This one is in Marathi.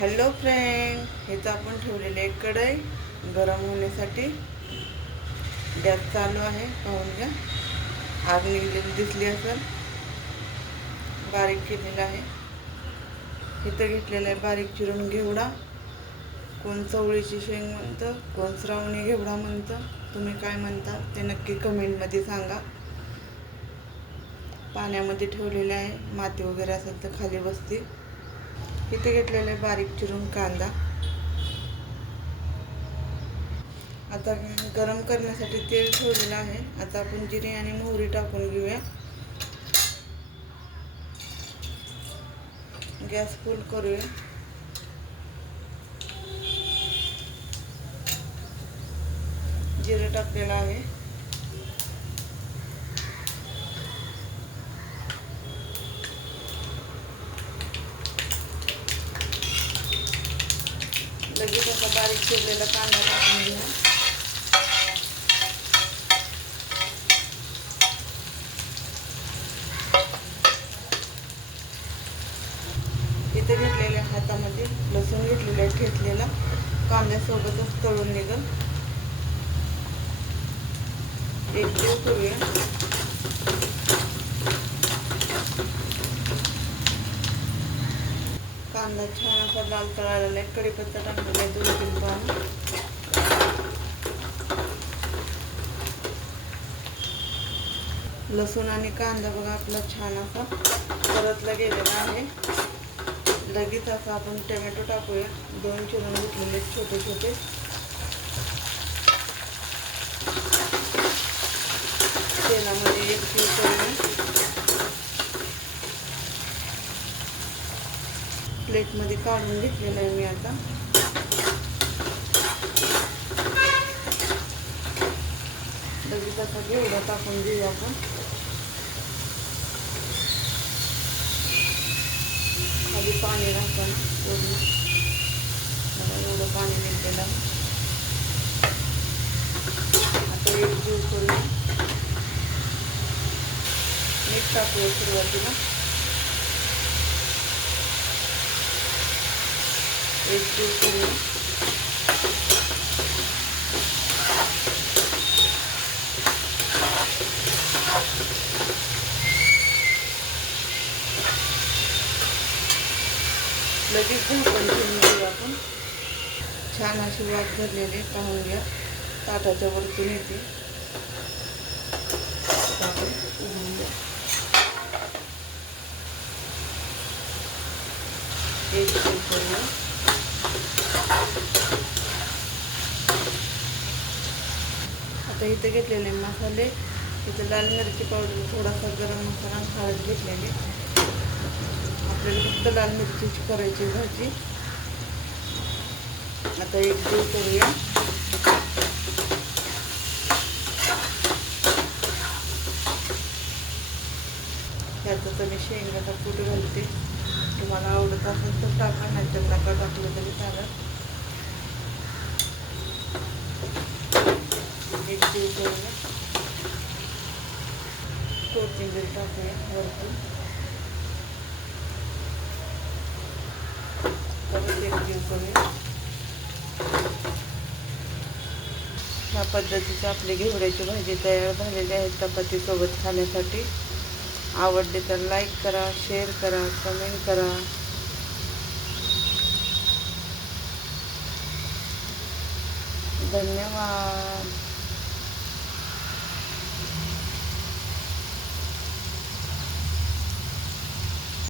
हॅलो फ्रेंड, हेच आपण ठेवलेले एक कढई गरम होण्यासाठी. गॅस चालू आहे, पाहून घ्या. आग निघलेली दिसली असेल. बारीक केलेला आहे. इथं घेतलेला आहे बारीक चिरून घेवडा. कोण चवळीची शेंग म्हणतं, कोण श्रावणी घेवडा म्हणतं. तुम्ही काय म्हणता ते नक्की कमेंटमध्ये सांगा. पाण्यामध्ये ठेवलेले आहे, माती वगैरे असेल तर खाली बसते. इथे घेतलेला आहे बारीक चिरून कांदा. आता गरम करण्यासाठी तेल ठेवलेलं आहे. आता आपण जिरे आणि मोहरी टाकून घेऊया. गॅस फुल करूया. जिरे टाकलेलं आहे. लगेच असा बारीक चिरलेला कांदा टाकून घेऊया. इथे घेतलेल्या हातामध्ये लसूण घेतलेला ठेचलेला कांद्यासोबतच तळून निघल. एक जीव करूया. कांदा छान असा लाल तळालेला आहे. कढीपत्ता टाकलेला आहे 2-3 पानं. लसूण आणि कांदा बघा आपला छान असा परतला गेलेला आहे. लगेच असा आपण टोमॅटो टाकूया. 2 चिरून घेतलेले छोटे छोटे. तेलामध्ये एक जीव करूया. प्लेटमध्ये काढून घेतलेला आहे मी आता. लगेच असा घेवडा टाकून घेऊ आपण. खाली पाणी राहतं ना पूर्ण, मला एवढं पाणी निघलेलं आहे. आता एक जीव करूया. मीठ टाकूया सुरुवातीला. एक जीव करूया. लगेच झाकण ठेवून घेऊ आपण. छान अशी वाफ भरलेली पाहून घ्या. ताटाच्या वरतून येते. एक जीव करूया. आता इथे घेतलेले मसाले. इथे लाल मिरची पावडर, थोडासा गरम मसाला, हळद घेतलेली. आपल्याला फक्त लाल मिरचीची करायची भाजी. आता एक जीव करूया. त्याचं मी शेंगाचा कूट घालते. तुम्हाला आवडत असेल तर टाका, नाहीतर नका टाकलं तरी चालेल. एक जीव करूया. कोथिंबीर टाकूया वरतून. परत एक जीव करूया. ह्या पद्धतीची आपली घेवड्याची भाजी तयार झालेली आहे चपातीसोबत खाण्यासाठी. आवडले तर लाईक करा, शेअर करा, कमेंट करा. धन्यवाद.